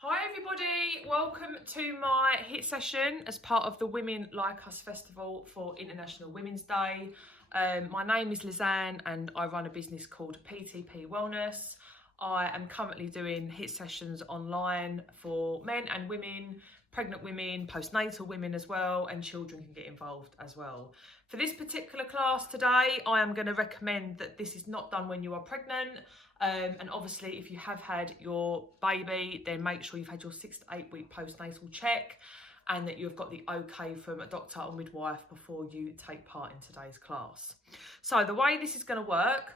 Hi everybody, welcome to my HIIT session as part of the Women Like Us Festival for International Women's Day. My name is Lisanne and I run a business called PTP Wellness. I am currently doing HIIT sessions online for men and women, pregnant women, postnatal women as well, and children can get involved as well. For this particular class today, I am going to recommend that this is not done when you are pregnant. And obviously if you have had your baby, then make sure you've had your 6 to 8 week postnatal check and that you've got the okay from a doctor or midwife before you take part in today's class. So the way this is going to work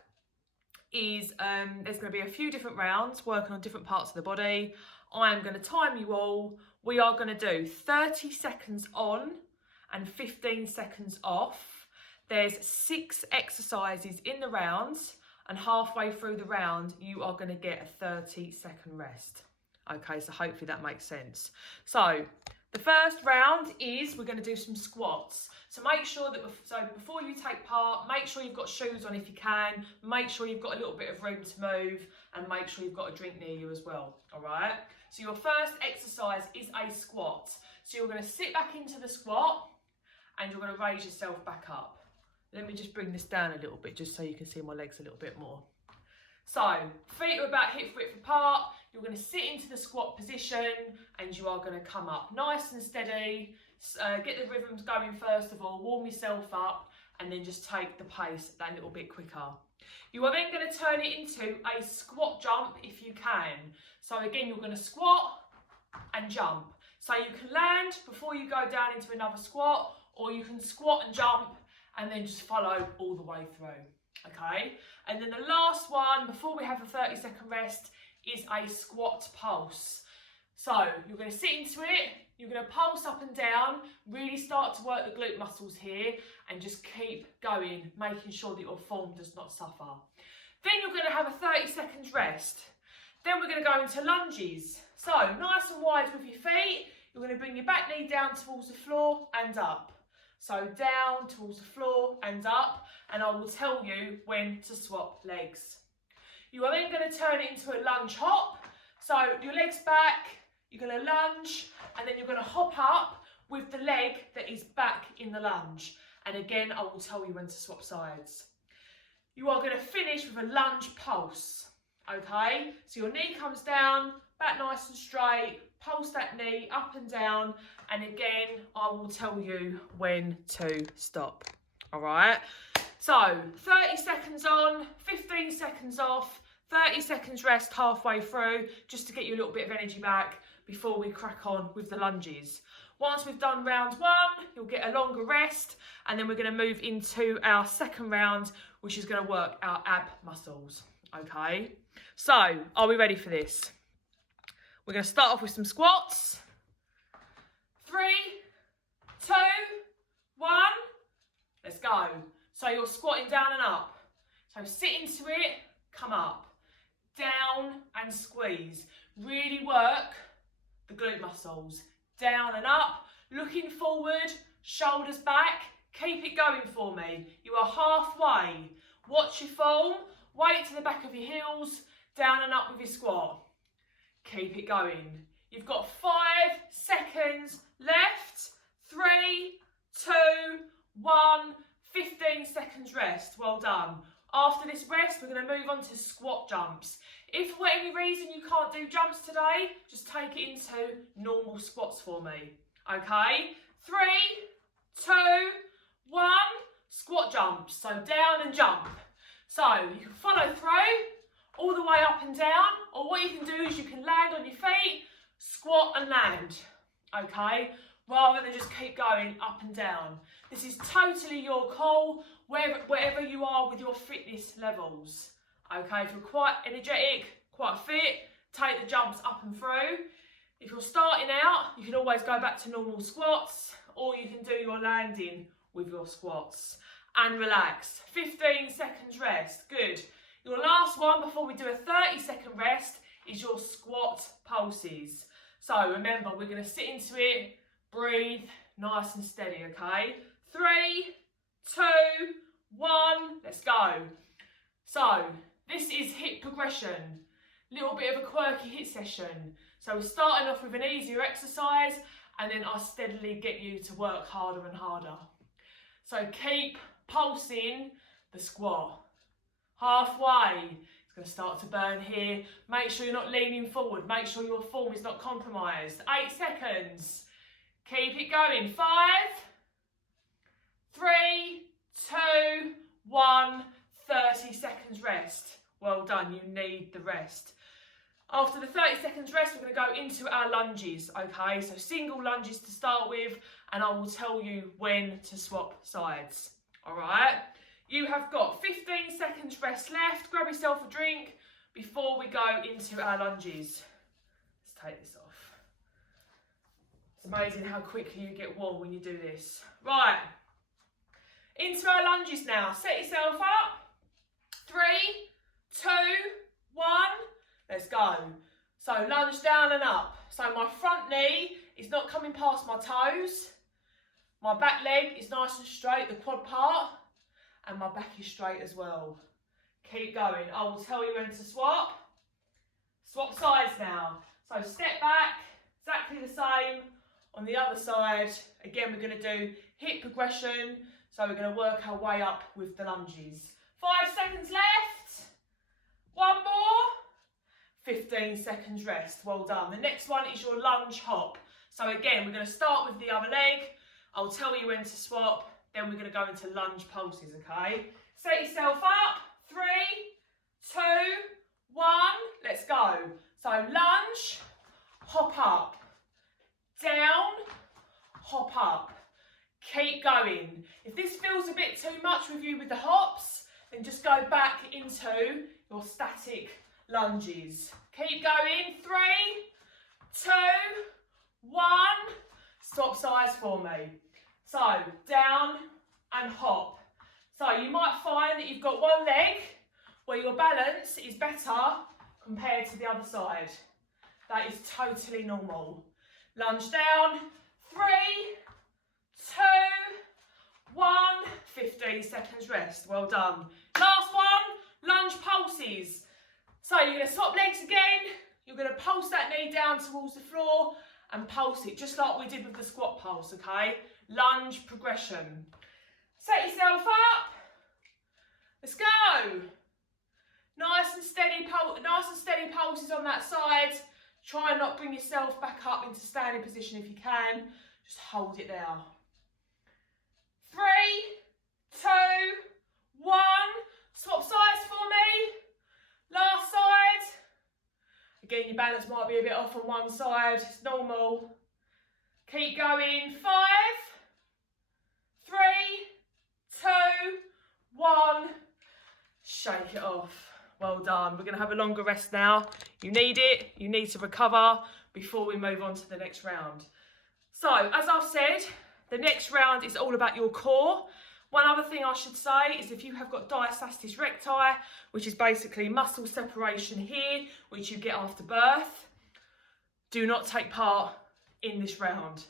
is there's going to be a few different rounds working on different parts of the body. I am going to time you all. We are going to do 30 seconds on and 15 seconds off. There's 6 exercises in the rounds. And halfway through the round, you are going to get a 30-second rest. Okay, so hopefully that makes sense. So the first round is we're going to do some squats. So make sure that before you take part, make sure you've got shoes on if you can. Make sure you've got a little bit of room to move and make sure you've got a drink near you as well. All right. So your first exercise is a squat. So you're going to sit back into the squat and you're going to raise yourself back up. Let me just bring this down a little bit just so you can see my legs a little bit more. So, feet are about hip width apart. You're going to sit into the squat position and you are going to come up nice and steady. Get the rhythms going first of all, warm yourself up and then just take the pace that little bit quicker. You are then going to turn it into a squat jump if you can. So again, you're going to squat and jump. So you can land before you go down into another squat, or you can squat and jump and then just follow all the way through, okay? And then the last one, before we have a 30-second rest, is a squat pulse. So you're going to sit into it, you're going to pulse up and down, really start to work the glute muscles here, and just keep going, making sure that your form does not suffer. Then you're going to have a 30 seconds rest. Then we're going to go into lunges. So nice and wide with your feet, you're going to bring your back knee down towards the floor and up. So down towards the floor and up, and I will tell you when to swap legs. You are then going to turn it into a lunge hop. So your legs back, you're going to lunge, and then you're going to hop up with the leg that is back in the lunge. And again, I will tell you when to swap sides. You are going to finish with a lunge pulse, okay? So your knee comes down, back nice and straight, pulse that knee up and down, and again I will tell you when to stop. All right, so 30 seconds on, 15 seconds off, 30 seconds rest halfway through just to get you a little bit of energy back before we crack on with the lunges. Once we've done round one, you'll get a longer rest, and then we're going to move into our second round, which is going to work our ab muscles. Okay, so are we ready for this? We're going to start off with some squats. 3, 2, 1. Let's go. So you're squatting down and up. So sit into it, come up, down and squeeze. Really work the glute muscles. Down and up, looking forward, shoulders back. Keep it going for me. You are halfway. Watch your form. Weight to the back of your heels. Down and up with your squat. Keep it going. You've got 5 seconds left. 3, 2, 1. 15 seconds rest. Well done. After this rest, we're going to move on to squat jumps. If for any reason you can't do jumps today, just take it into normal squats for me. Okay? 3, 2, 1. Squat jumps. So down and jump. So you can follow through all the way up and down, or what you can do is you can land on your feet, squat and land, okay, rather than just keep going up and down. This is totally your call, wherever you are with your fitness levels, okay. If you're quite energetic, quite fit, take the jumps up and through. If you're starting out, you can always go back to normal squats, or you can do your landing with your squats and relax. 15 seconds rest, good. Your last one before we do a 30-second rest is your squat pulses. So remember, we're going to sit into it, breathe, nice and steady, okay? 3, 2, 1, let's go. So this is HIIT progression, little bit of a quirky HIIT session. So we're starting off with an easier exercise, and then I'll steadily get you to work harder and harder. So keep pulsing the squat. Halfway, it's going to start to burn here. Make sure you're not leaning forward. Make sure your form is not compromised. 8 seconds. Keep it going. 5, 3, 2, 1. 30 seconds rest. Well done, you need the rest. After the 30 seconds rest, we're going to go into our lunges, okay? So single lunges to start with, and I will tell you when to swap sides, all right? You have got 15 seconds rest left. Grab yourself a drink before we go into our lunges. Let's take this off. It's amazing how quickly you get warm when you do this. Right, into our lunges now. Set yourself up. 3, 2, 1. Let's go. So lunge down and up. So my front knee is not coming past my toes. My back leg is nice and straight, the quad part, and my back is straight as well. Keep going. I will tell you when to swap. Swap sides now. So step back, exactly the same. On the other side, again, we're going to do hip progression. So we're going to work our way up with the lunges. 5 seconds left. One more. 15 seconds rest. Well done. The next one is your lunge hop. So again, we're going to start with the other leg. I'll tell you when to swap. Then we're going to go into lunge pulses, okay? Set yourself up. 3, 2, 1. Let's go. So lunge, hop up, down, hop up. Keep going. If this feels a bit too much with you with the hops, then just go back into your static lunges. Keep going. 3, 2, 1. Swap sides for me. So down and hop. So you might find that you've got one leg where your balance is better compared to the other side. That is totally normal. Lunge down. 3, 2, 1. 15 seconds rest. Well done. Last one, lunge pulses. So you're going to swap legs again. You're going to pulse that knee down towards the floor and pulse it just like we did with the squat pulse, okay? Lunge progression. Set yourself up. Let's go. Nice and steady pulses on that side. Try and not bring yourself back up into standing position if you can. Just hold it there. 3, 2, 1. Swap sides for me. Last side. Again, your balance might be a bit off on one side. It's normal. Keep going. 5, 3, 2, 1. Shake it off. Well done. We're going to have a longer rest now. You need it. You need to recover before we move on to the next round. So, as I've said, the next round is all about your core. One other thing I should say is if you have got diastasis recti, which is basically muscle separation here, which you get after birth, do not take part in this round,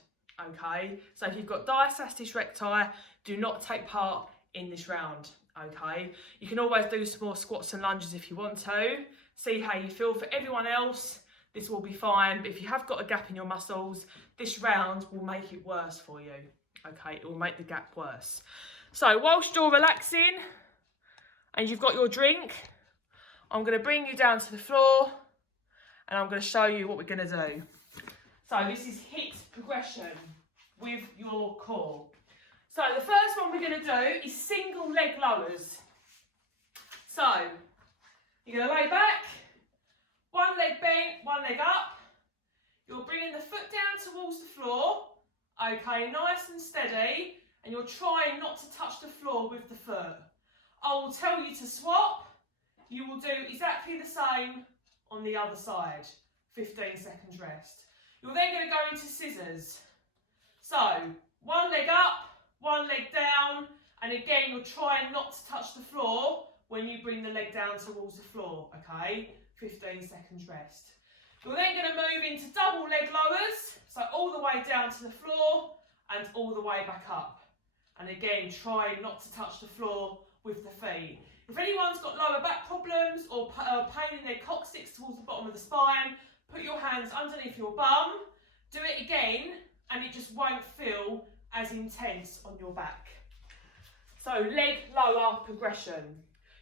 okay? So if you've got diastasis recti, do not take part in this round, okay? You can always do some more squats and lunges if you want to. See how you feel. For everyone else, this will be fine, but if you have got a gap in your muscles, this round will make it worse for you, okay? It will make the gap worse. So whilst you're relaxing and you've got your drink, I'm going to bring you down to the floor and I'm going to show you what we're going to do. So this is HIIT progression with your core. So the first one we're going to do is single leg lowers. So you're going to lay back, one leg bent, one leg up. You're bringing the foot down towards the floor, okay, nice and steady. And you're trying not to touch the floor with the foot. I will tell you to swap. You will do exactly the same on the other side. 15 seconds rest. You're then going to go into scissors. So, one leg up, one leg down, and again, you're trying not to touch the floor when you bring the leg down towards the floor, okay? 15 seconds rest. You're then going to move into double leg lowers, so all the way down to the floor and all the way back up. And again, try not to touch the floor with the feet. If anyone's got lower back problems or pain in their coccyx towards the bottom of the spine, put your hands underneath your bum, do it again, and it just won't feel as intense on your back. So leg lower progression.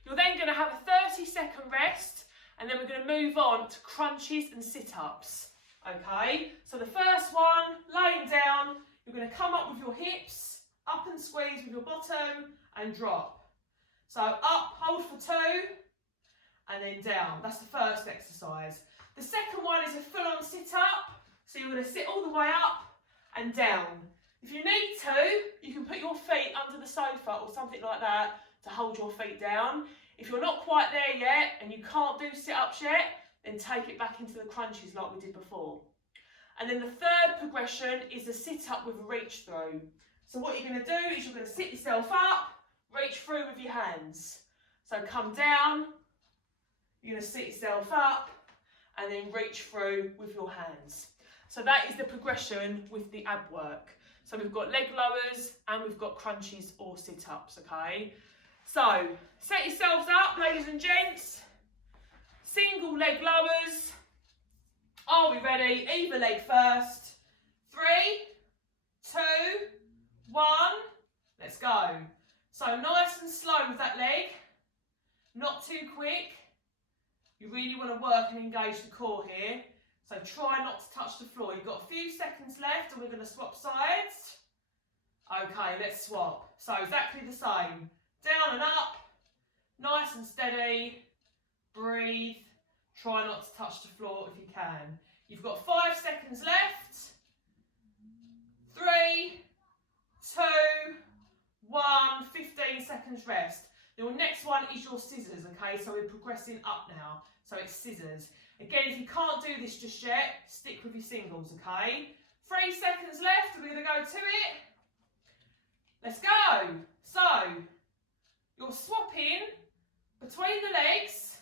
You're then going to have a 30-second rest, and then we're going to move on to crunches and sit-ups. Okay, so the first one, laying down, you're going to come up with your hips, up and squeeze with your bottom, and drop. So up, hold for 2, and then down. That's the first exercise. The second one is a full-on sit-up. So you're going to sit all the way up and down. If you need to, you can put your feet under the sofa or something like that to hold your feet down. If you're not quite there yet and you can't do sit-ups yet, then take it back into the crunches like we did before. And then the third progression is a sit-up with a reach through. So what you're going to do is you're going to sit yourself up, reach through with your hands. So come down, you're going to sit yourself up, and then reach through with your hands. So that is the progression with the ab work. So we've got leg lowers and we've got crunches or sit-ups, okay? So set yourselves up, ladies and gents. Single leg lowers. Are we ready? Either leg first. 3, 2, 1. Let's go. So nice and slow with that leg. Not too quick. You really want to work and engage the core here. So try not to touch the floor. You've got a few seconds left and we're going to swap sides. Okay, let's swap. So exactly the same. Down and up. Nice and steady. Breathe. Try not to touch the floor if you can. You've got 5 seconds left. 3, 2, 1. 15 seconds rest. Your next one is your scissors, okay? So we're progressing up now. So it's scissors. Again, if you can't do this just yet, stick with your singles, okay? 3 seconds left, we're going to go to it. Let's go. So, you're swapping between the legs,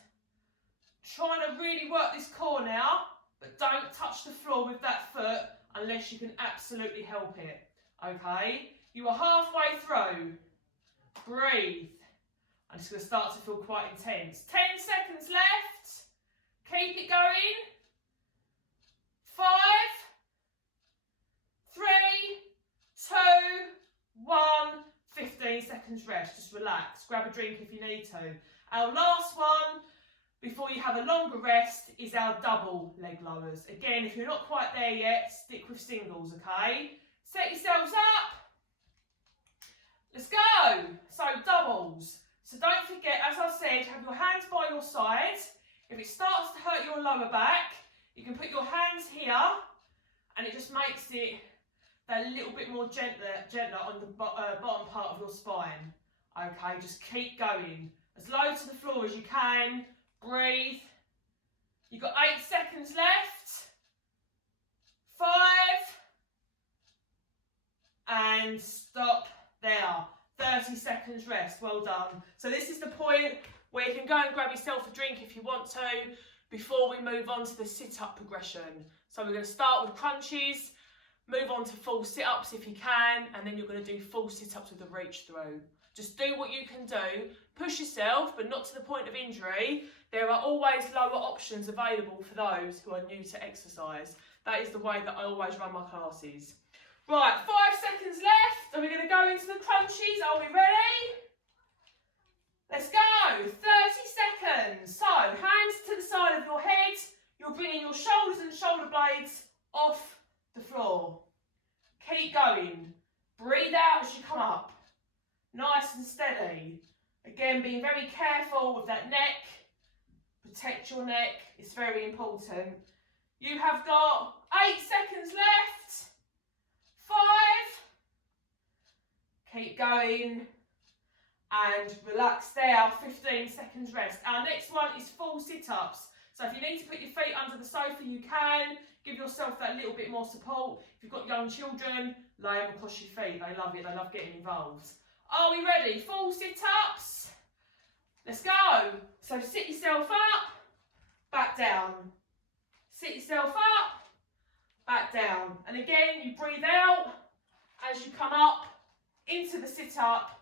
trying to really work this core now, but don't touch the floor with that foot unless you can absolutely help it, okay? You are halfway through. Breathe. I'm just going to start to feel quite intense. 10 seconds left. Keep it going. 5, 3, 2, 1. 15 seconds rest. Just relax. Grab a drink if you need to. Our last one, before you have a longer rest, is our double leg lowers. Again, if you're not quite there yet, stick with singles, okay? Set yourselves up. Let's go. So doubles. So don't forget, as I said, have your hands by your sides. If it starts to hurt your lower back, you can put your hands here and it just makes it that little bit more gentler on the bottom part of your spine. Okay, just keep going. As low to the floor as you can. Breathe. You've got 8 seconds left. 5. And stop there. 30 seconds rest. Well done. So this is the point where you can go and grab yourself a drink if you want to before we move on to the sit-up progression. So we're going to start with crunches, move on to full sit-ups if you can, and then you're going to do full sit-ups with a reach through. Just do what you can do. Push yourself, but not to the point of injury. There are always lower options available for those who are new to exercise. That is the way that I always run my classes. Right, 5 seconds left, and we're going to go into the crunches. Are we ready? Let's go. 30 seconds. So, hands to the side of your head. You're bringing your shoulders and shoulder blades off the floor. Keep going. Breathe out as you come up. Nice and steady. Again, being very careful with that neck. Protect your neck. It's very important. You have got 8 seconds left. 5. Keep going. And relax there. 15 seconds rest. Our next one is full sit-ups. So if you need to put your feet under the sofa, you can. Give yourself that little bit more support. If you've got young children, lay them across your feet. They love it. They love getting involved. Are we ready? Full sit-ups. Let's go. So sit yourself up, back down. Sit yourself up, back down. And again, you breathe out as you come up into the sit-up,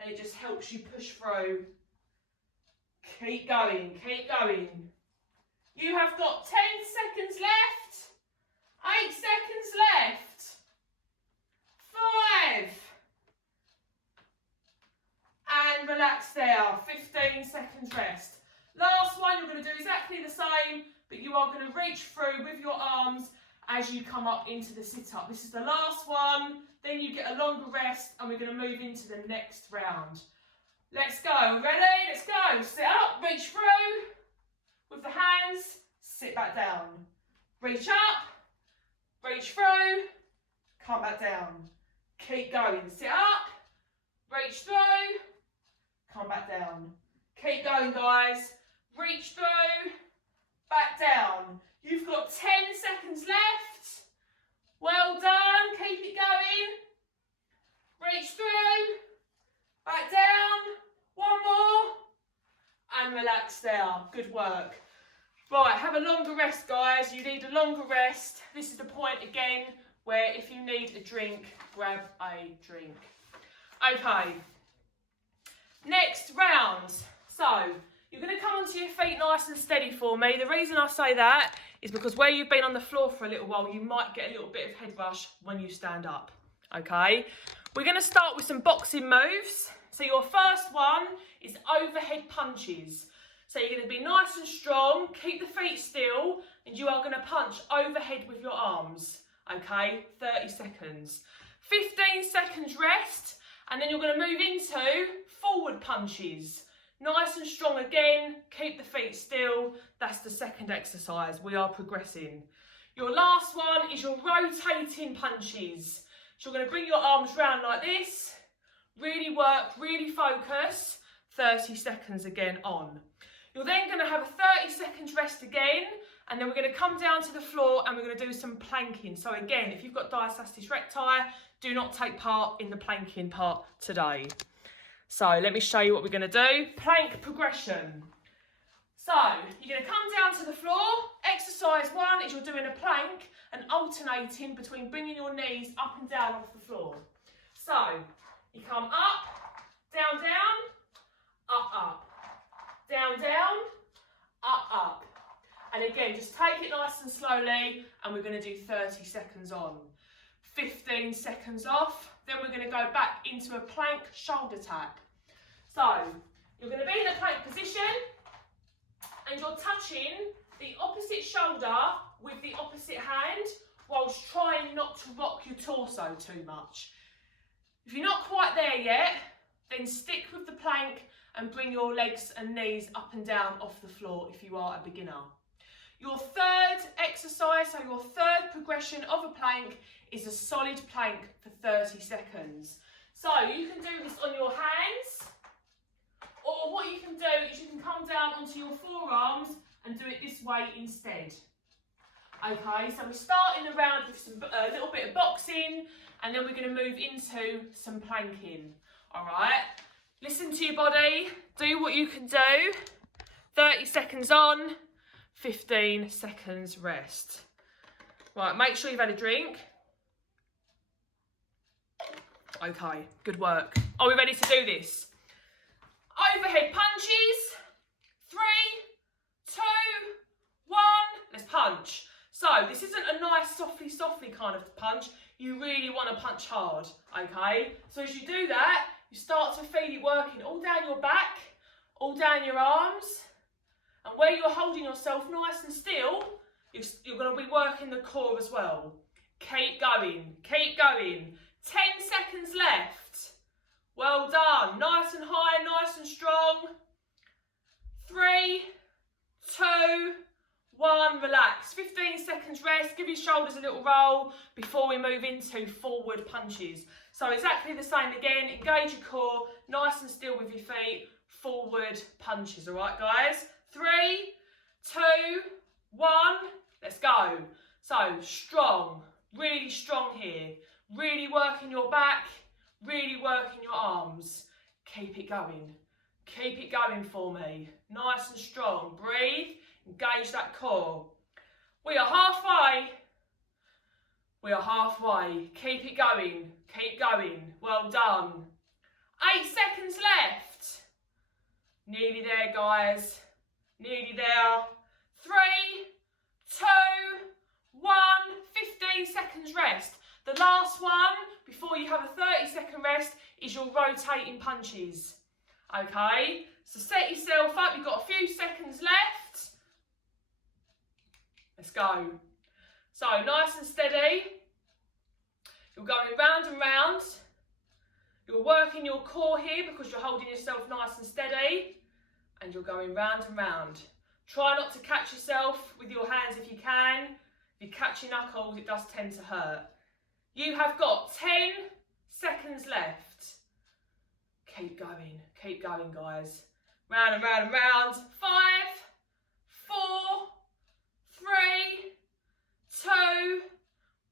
and it just helps you push through. Keep going, keep going. You have got 10 seconds left. 8 seconds left. 5. And relax there. 15 seconds rest. Last one, you're going to do exactly the same, but you are going to reach through with your arms as you come up into the sit-up. This is the last one. Then you get a longer rest, and we're going to move into the next round. Let's go. Ready? Let's go. Sit up, reach through with the hands, sit back down. Reach up, reach through, come back down. Keep going. Sit up, reach through, come back down. Keep going, guys. Reach through, back down. You've got 10 seconds left. Well done. Keep it going. Reach through, back down. One more. And relax there. Good work. Right, have a longer rest, guys. You need a longer rest. This is the point again where if you need a drink, grab a drink. Okay. Next round. So, you're going to come onto your feet nice and steady for me. The reason I say that is because where you've been on the floor for a little while, you might get a little bit of head rush when you stand up. Okay? We're going to start with some boxing moves. So your first one is overhead punches. So you're going to be nice and strong, keep the feet still, and you are going to punch overhead with your arms. Okay? 30 seconds. 15 seconds rest, and then you're going to move into forward punches. Nice and strong again, keep the feet still. That's the second exercise. We are progressing. Your last one is your rotating punches. So you're going to bring your arms round like this. Really work, really focus. 30 seconds again on. You're then going to have a 30 seconds rest again, and then we're going to come down to the floor and we're going to do some planking. So again, if you've got diastasis recti, do not take part in the planking part today. So let me show you what we're going to do. Plank progression. So you're going to come down to the floor. Exercise 1 is you're doing a plank and alternating between bringing your knees up and down off the floor. So you come up, down, up, down, up. And again, just take it nice and slowly, and we're going to do 30 seconds on. 15 seconds off, then we're going to go back into a plank shoulder tap. So, you're going to be in a plank position, and you're touching the opposite shoulder with the opposite hand, whilst trying not to rock your torso too much. If you're not quite there yet, then stick with the plank and bring your legs and knees up and down off the floor if you are a beginner. Your third exercise, so your third progression of a plank, is a solid plank for 30 seconds. So you can do this on your hands, or what you can do is you can come down onto your forearms and do it this way instead. Okay, so we're starting the round with a little bit of boxing, and then we're going to move into some planking. All right, listen to your body, do what you can do. 30 seconds on, 15 seconds rest. Right, make sure you've had a drink. Okay, good work. Are we ready to do this? Overhead punches. 3, 2, 1. Let's punch. So this isn't a nice softly kind of punch. You really want to punch hard, okay? So as you do that, you start to feel it working all down your back, all down your arms, and where you're holding yourself nice and still, you're going to be working the core as well. Keep going, keep going. 10 seconds left. Well done. Nice and high, nice and strong. 3, 2, 1. Relax. 15 seconds rest. Give your shoulders a little roll before we move into forward punches. So exactly the same again. Engage your core. Nice and still with your feet. Forward punches. All right, guys? 3, 2, 1. Let's go. So strong. Really strong here. Really working your back, really working your arms. Keep it going. Keep it going for me. Nice and strong. Breathe. Engage that core. We are halfway. We are halfway. Keep it going. Keep going. Well done. 8 seconds left. Nearly there, guys. Nearly there. 3, 2, 1, 15 seconds rest. The last one, before you have a 30-second rest, is your rotating punches. Okay, so set yourself up, you've got a few seconds left. Let's go. So, nice and steady. You're going round and round. You're working your core here because you're holding yourself nice and steady. And you're going round and round. Try not to catch yourself with your hands if you can. If you catch your knuckles, it does tend to hurt. You have got 10 seconds left. Keep going, guys. Round and round and round. 5, 4, 3, 2,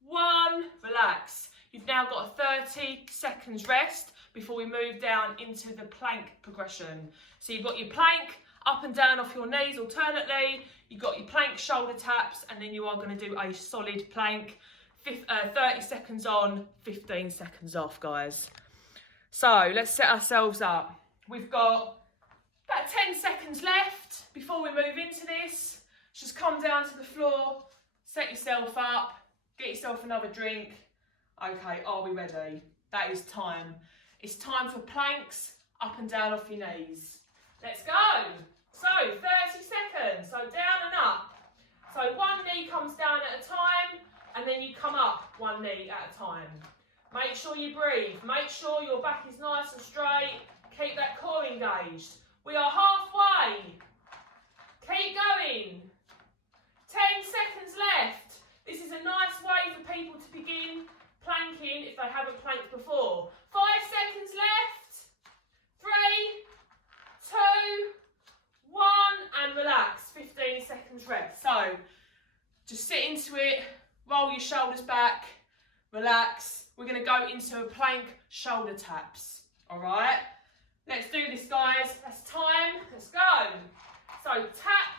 1. Relax. You've now got a 30 seconds rest before we move down into the plank progression. So you've got your plank up and down off your knees alternately. You've got your plank shoulder taps, and then you are going to do a solid plank. 30 seconds on, 15 seconds off, guys. So let's set ourselves up. We've got about 10 seconds left before we move into this. Just come down to the floor, set yourself up, get yourself another drink. Okay, are we ready? That is time. It's time for planks up and down off your knees. Let's go. So 30 seconds, so down and up. So one knee comes down at a time, and then you come up one knee at a time. Make sure you breathe. Make sure your back is nice and straight. Keep that core engaged. We are halfway. Keep going. 10 seconds left. This is a nice way for people to begin planking if they haven't planked before. 5 seconds left. 3, 2, 1, and relax. 15 seconds rest. So just sit into it. Roll your shoulders back, relax. We're going to go into a plank shoulder taps, all right? Let's do this, guys. That's time. Let's go. So tap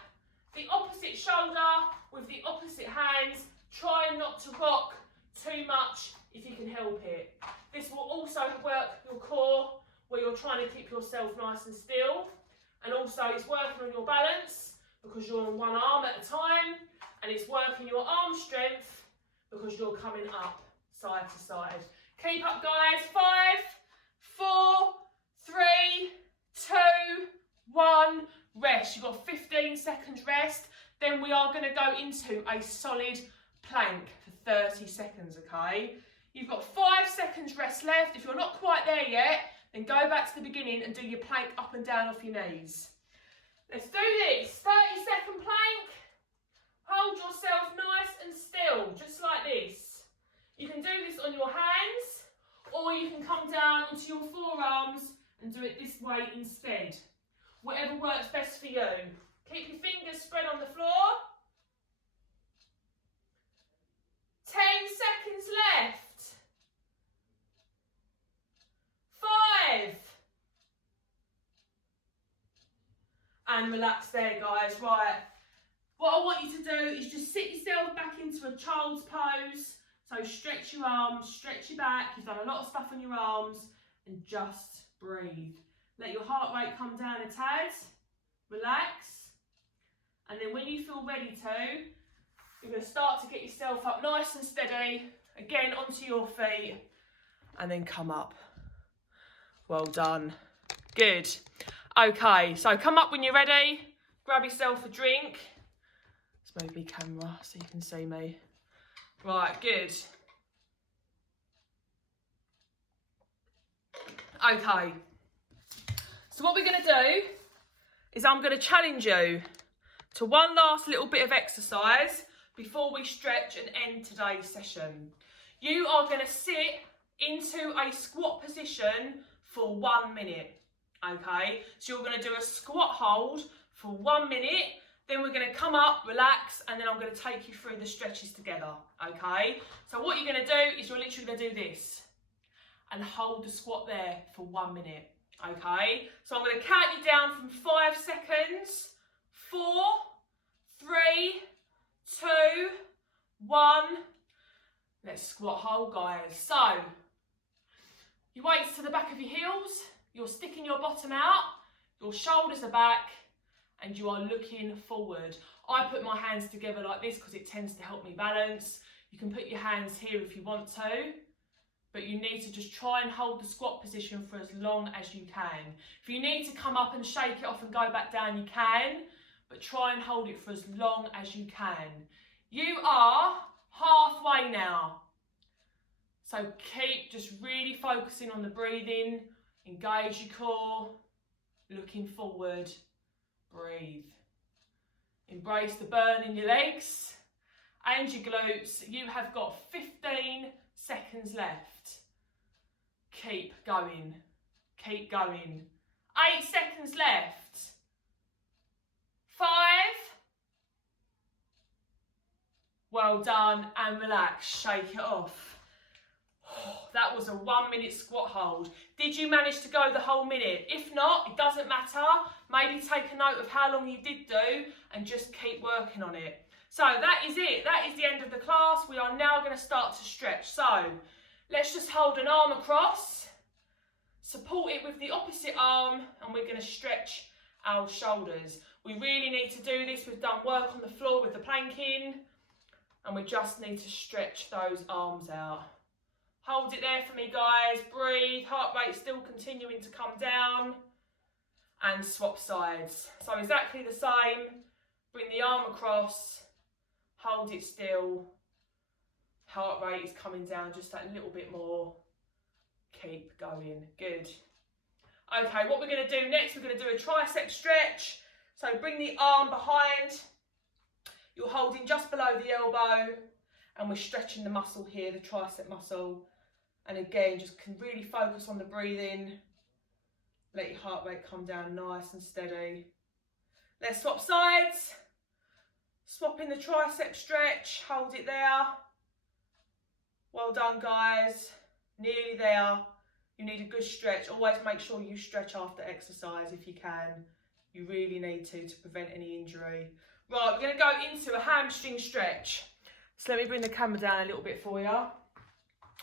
the opposite shoulder with the opposite hands. Try not to rock too much if you can help it. This will also work your core where you're trying to keep yourself nice and still. And also it's working on your balance because you're on one arm at a time. And it's working your arm strength because you're coming up side to side. Keep up, guys. 5, 4, 3, 2, 1. Rest. You've got 15 seconds rest. Then we are going to go into a solid plank for 30 seconds, okay? You've got 5 seconds rest left. If you're not quite there yet, then go back to the beginning and do your plank up and down off your knees. Let's do this. 30-second plank. Hold yourself nice and still, just like this. You can do this on your hands, or you can come down onto your forearms and do it this way instead. Whatever works best for you. Keep your fingers spread on the floor. 10 seconds left. 5. And relax there, guys. Right. What I want you to do is just sit yourself back into a child's pose. So stretch your arms, stretch your back. You've done a lot of stuff on your arms. And just breathe. Let your heart rate come down a tad. Relax. And then when you feel ready to, you're going to start to get yourself up nice and steady. Again, onto your feet. And then come up. Well done. Good. Okay, so come up when you're ready. Grab yourself a drink. Let's move my camera so you can see me. Right, good. Okay. So what we're going to do is I'm going to challenge you to one last little bit of exercise before we stretch and end today's session. You are going to sit into a squat position for 1 minute. Okay, so you're going to do a squat hold for 1 minute, then we're going to come up, relax, and then I'm going to take you through the stretches together. Okay, so what you're going to do is you're literally going to do this and hold the squat there for 1 minute. Okay, so I'm going to count you down from 5 seconds. 4, 3, 2, 1. Let's squat hold, guys. So your weights to the back of your heels. You're sticking your bottom out, your shoulders are back, and you are looking forward. I put my hands together like this because it tends to help me balance. You can put your hands here if you want to, but you need to just try and hold the squat position for as long as you can. If you need to come up and shake it off and go back down, you can, but try and hold it for as long as you can. You are halfway now. So keep just really focusing on the breathing, engage your core, looking forward, breathe. Embrace the burn in your legs and your glutes. You have got 15 seconds left. Keep going, keep going. 8 seconds left. 5. Well done, and relax, shake it off. That was a 1 minute squat hold. Did you manage to go the whole minute? If not, it doesn't matter. Maybe take a note of how long you did do and just keep working on it. So that is it. That is the end of the class. We are now going to start to stretch. So let's just hold an arm across, support it with the opposite arm, and we're going to stretch our shoulders. We really need to do this. We've done work on the floor with the planking, and we just need to stretch those arms out. Hold it there for me, guys. Breathe. Heart rate still continuing to come down. And swap sides. So exactly the same. Bring the arm across. Hold it still. Heart rate is coming down just that little bit more. Keep going. Good. Okay, what we're going to do next, we're going to do a tricep stretch. So bring the arm behind. You're holding just below the elbow. And we're stretching the muscle here, the tricep muscle. And again, just can really focus on the breathing. Let your heart rate come down nice and steady. Let's swap sides. Swapping the tricep stretch. Hold it there. Well done, guys. Nearly there. You need a good stretch. Always make sure you stretch after exercise if you can. You really need to prevent any injury. Right, we're going to go into a hamstring stretch. So let me bring the camera down a little bit for you.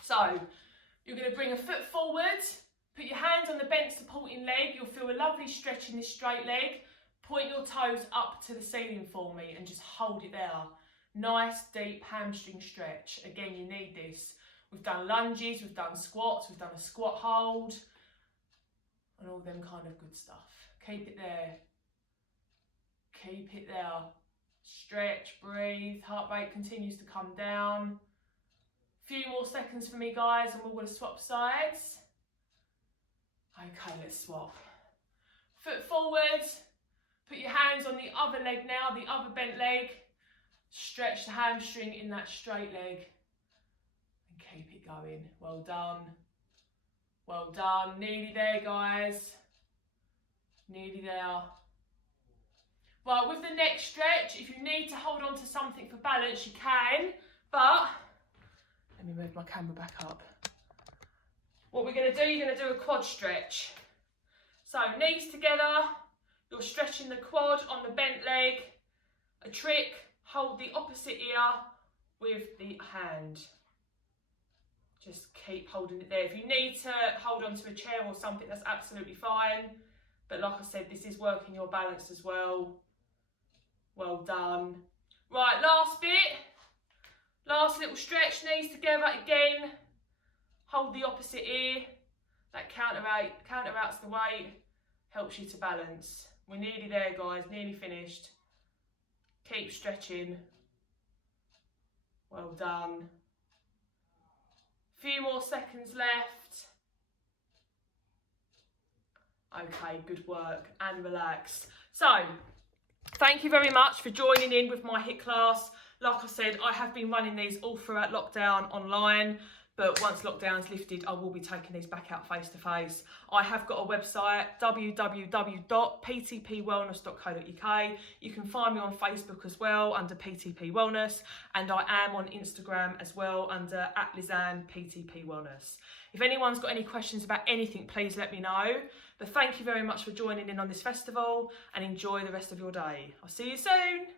So you're going to bring a foot forward, put your hands on the bent supporting leg. You'll feel a lovely stretch in this straight leg. Point your toes up to the ceiling for me and just hold it there. Nice deep hamstring stretch. Again, you need this. We've done lunges, we've done squats, we've done a squat hold and all them kind of good stuff. Keep it there. Keep it there. Stretch, breathe, heart rate continues to come down. Few more seconds for me, guys, and we're going to swap sides. Okay, let's swap. Foot forward, put your hands on the other leg now, the other bent leg. Stretch the hamstring in that straight leg and keep it going. Well done. Well done. Nearly there, guys. Nearly there. Right, with the next stretch, if you need to hold on to something for balance, you can, but let me move my camera back up. What we're going to do, you're going to do a quad stretch. So knees together, you're stretching the quad on the bent leg. A trick, hold the opposite ear with the hand. Just keep holding it there. If you need to hold onto a chair or something, that's absolutely fine. But like I said, this is working your balance as well. Well done. Right, last bit. Last little stretch, knees together again. Hold the opposite ear. That counteracts the weight. Helps you to balance. We're nearly there, guys. Nearly finished. Keep stretching. Well done. Few more seconds left. Okay, good work. And relax. So, thank you very much for joining in with my HIIT class. Like I said, I have been running these all throughout lockdown online, but once lockdown's lifted, I will be taking these back out face to face. I have got a website, www.ptpwellness.co.uk. You can find me on Facebook as well under PTP Wellness, and I am on Instagram as well under @Lisanne PTP Wellness. If anyone's got any questions about anything, please let me know. But thank you very much for joining in on this festival and enjoy the rest of your day. I'll see you soon.